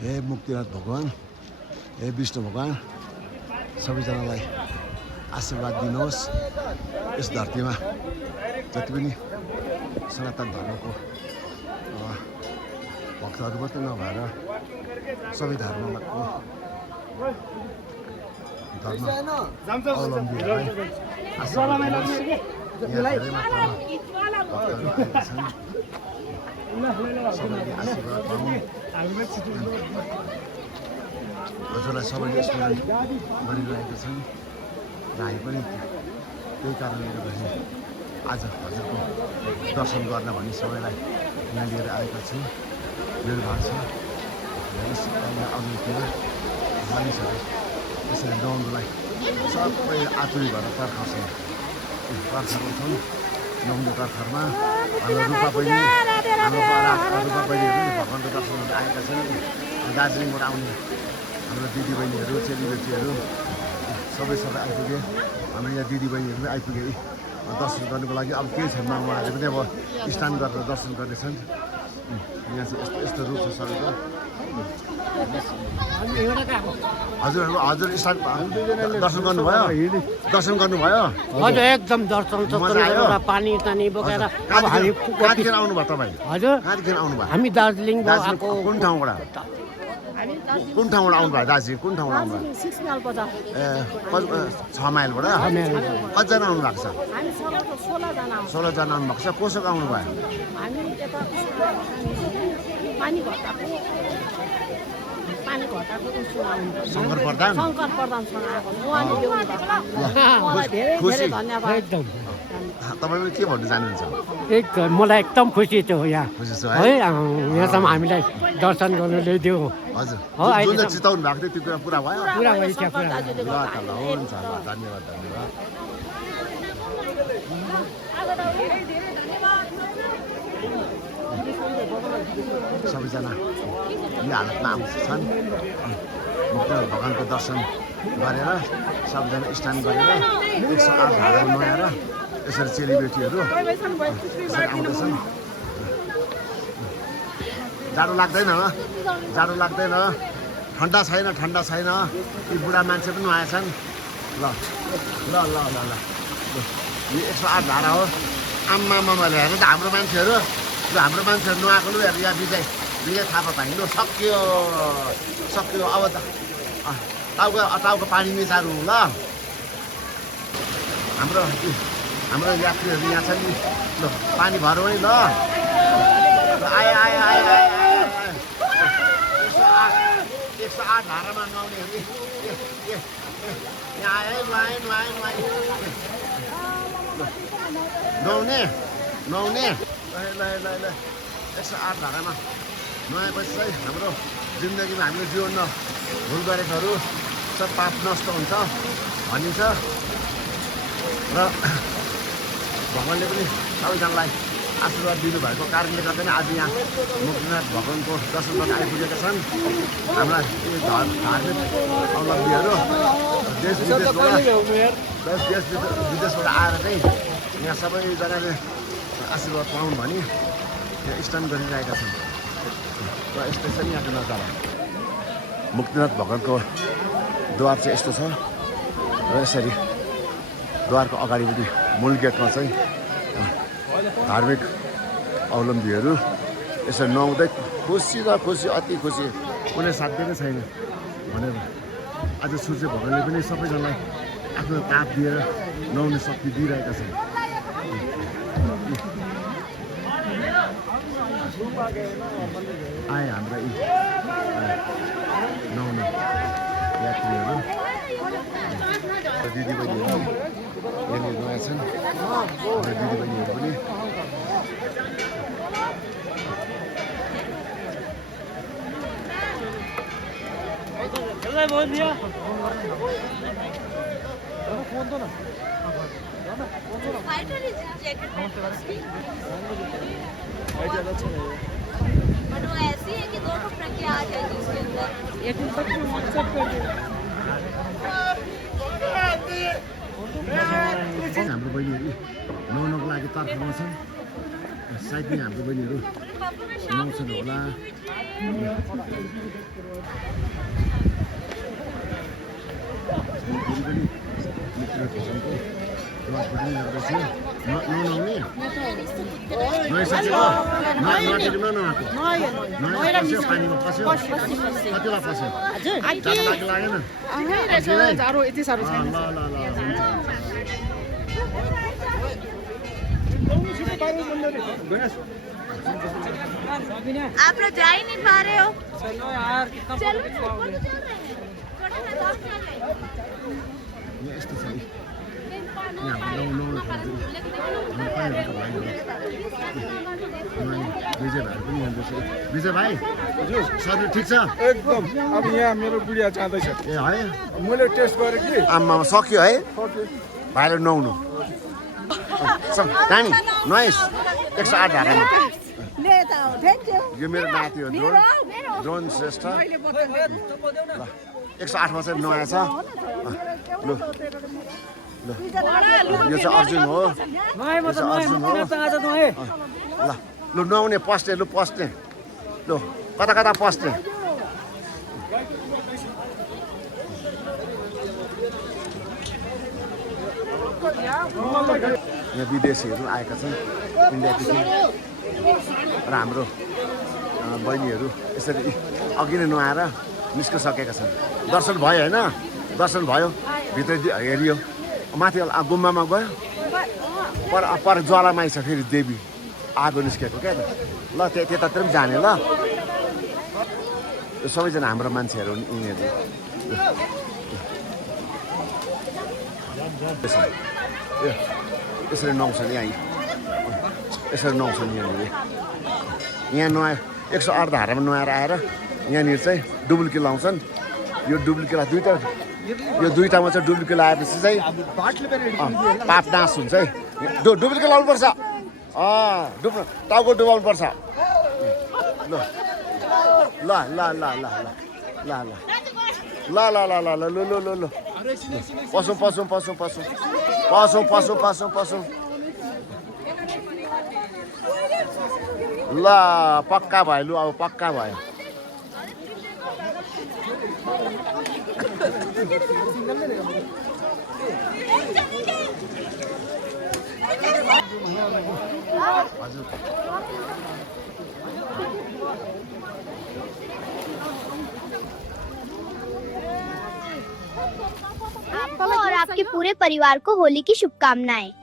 हे मुक्तिनाथ भगवान, हे विष्णु भगवान, सबैजनालाई आशीर्वाद दिनुहोस्। यस धरतीमा जति पनि सनातन धर्मको भक्तहरू मात्रै नभएर सबै धर्मको धर्मावलम्बीहरूलाई आशीर्वाद दिनुहोस्। यहाँ धेरै मात्रामा भक्तहरू आएका छन्। सबैले आशीर्वाद पाउन्। हजुरलाई सबैले स्मरण गरिरहेका छन् र हामी पनि त्यही कारणले गर्दाखेरि आज हजुरको दर्शन गर्न भनी सबैलाई यहाँ लिएर आएका छौँ। मेरो भाग छ अघितिर मानिसहरू यसरी नुहाउनुलाई सबै आतुरी भएर पर्खाउँछन्। छौँ नुहाउने पर्खारमा हाम्रो रूपा बहिनी पनि भगवान्को दर्शन गर्न आएका छन्। दार्जिलिङबाट आउने हाम्रो दिदीबहिनीहरू चेलीबेटीहरू सबै आइपुगे। हाम्रो यहाँ दिदीबहिनीहरू पनि आइपुगे दर्शन गर्नुको लागि। अब केही क्षणमा उहाँहरूले पनि अब स्नान गरेर दर्शन गर्नेछन्। यहाँ चाहिँ यस्तो रूप छ सबैको। हजुर स्नान दर्शन गर्नुभयो? दर्शन गर्नुभयो? हजुर एकदम दर्शन पानी तानी बोकेर। कहाँदेखि आउनुभयो तपाईँ? हजुर कहाँदेखि आउनुभयो? हामी दार्जिलिङ कुन ठाउँबाट? कुन ठाउँबाट आउनुभयो? दार्जिलिङ कुन ठाउँबाट आउनुभयो? 6 माइलबाट? कतिजना आउनु भएको छ? 16 जना आउनु भएको छ। कसोको आउनुभयो? शङ्कर प्रधान। तपाईँले के भन्नु चाहनुहुन्छ? मलाई एकदम खुसी छ यहाँ खुसी छ है। यहाँसम्म हामीलाई दर्शन गर्नु ल्याइदियो। हजुर जुन चाहिँ चिताउनु भएको थियो त्यो कुरा पुरा भयो? पुरा भइसक्यो। ल त ल हुन्छ ल धन्यवाद धन्यवाद। सबैजना यो हालतमा आउँछन्। मुक्तिनाथ भगवान्को दर्शन गरेर सबैजना स्नान गरेर 108 धारा नुहाएर यसरी चेलीबेटीहरू यसरी आउँदैछन्। जाडो लाग्दैन? जाडो लाग्दैन? ठन्डा छैन? ठन्डा छैन? यी बुढा मान्छे पनि नुहाएछन्। ल ल ल ल ल यो 108 धारा हो। आम्मामा हेर्नु त हाम्रो मान्छेहरू नुहाएको लु हेर्नु। यहाँ विजय थापा भाइ लु सक्यो अब त टाउको पानी मिसारौँ ल। हाम्रो यात्रीहरू यहाँ छन् नि। ल पानी भरौँ है ल। आए 108 धारामा नुहाउनेहरू यहाँ आए नुहाए नुहाउने ल 108 धारामा नुहाएपछि चाहिँ हाम्रो जिन्दगीमा हामीले जीवनमा भुल गरेकोहरू सब पाप नष्ट हुन्छ भनिन्छ र भगवान्ले पनि सबैजनालाई आशीर्वाद दिनुभएको कारणले गर्दा नै आज यहाँ मुक्तिनाथ भगवान्को दर्शन गर्न आइपुगेका छन्। हाम्रा धार्मिक अवलम्बीहरू देश विदेशबाट आएर चाहिँ यहाँ सबैजनाले आशीर्वाद पाउन् भनी यहाँ स्नान गरिरहेका छन्। र यस्तै छ यहाँको नजारा। मुक्तिनाथ भगवान्को द्वार चाहिँ यस्तो छ र यसरी द्वारको अगाडिपट्टि मूल गेटमा चाहिँ धार्मिक अवलम्बीहरू यसरी नुहाउँदै खुसी अति खुसी। कुनै साध्य नै छैन भनेर आज सूर्य भगवान्ले पनि सबैजनालाई आफ्नो ताप दिएर नुहाउने शक्ति दिइरहेका छन्। आए हाम्रा यी नुहाउने यात्रीहरू दिदीबहिनीहरू यहाँनिर नुहाएछन्। हाम्रो दिदीबहिनीहरू पनि बट वो ऐसी है कि दो प्रक्रिया आ जाएगी उसके अंदर। हाम्रो बहिनीहरू नुहाउनको लागि तर्खरमा छन्। सायद पनि हाम्रो बहिनीहरू नुहाउँछन् होला पानीमा पस्यो कतिवटा पस्यो लागेन जाडो यति साह्रो छैन आप लोग जा ही नहीं पा रहे हो चलो यार कितना चलो यस्तो छ विजय भाइ शरीर ठिक छ एकदम अब यहाँ मेरो बुढिया जाँदैछ ए है मैले टेस्ट गरेँ कि आमामा सक्यो है भाइले नुहाउनु नानी नुहाइस 108 ढाकामा यो मेरो नाति हो ड्रोन श्रेष्ठ 108मा चाहिँ नुहाएछ लु यो चाहिँ अर्जुन हो ल लु नुहाउने पस्ने लु पस्ने लु कता कता पस्ने यहाँ विदेशीहरू आएका छन् इन्डियादेखि र हाम्रो बहिनीहरू यसरी अघि नै नुहाएर निस्किसकेका छन् दर्शन भयो होइन दर्शन भयो भित्र हेरियो माथि गुम्बामा गयो पर ज्वालामाई छ फेरि देवी आगो निस्केको क्या त ल त्यतातिर पनि जाने ल यो सबैजना हाम्रो मान्छेहरू यिनीहरू यसरी नुहाउँछन् यहाँ यसरी नुहाउँछन् यहाँनिर यहाँ नुहाए 108 धारामा नुहाएर आएर यहाँनिर चाहिँ डुबुल्की लाउँछन् यो डुबुल्कीलाई दुईटामा चाहिँ डुबुल्की लगाएपछि चाहिँ पाप नाश हुन्छ है डुबुल्की लाउनुपर्छ टाउको डुबाउनु पर्छ ल ल ल ल ल ल ल ल ल ल ल लु लु लु लु पसौँ पसौँ पसौँ पसौँ पसौँ पसौँ पसौँ पसौँ ल पक्का भयो लु अब पक्का भयो आपको और आपके पूरे परिवार को होली की शुभकामनाएं।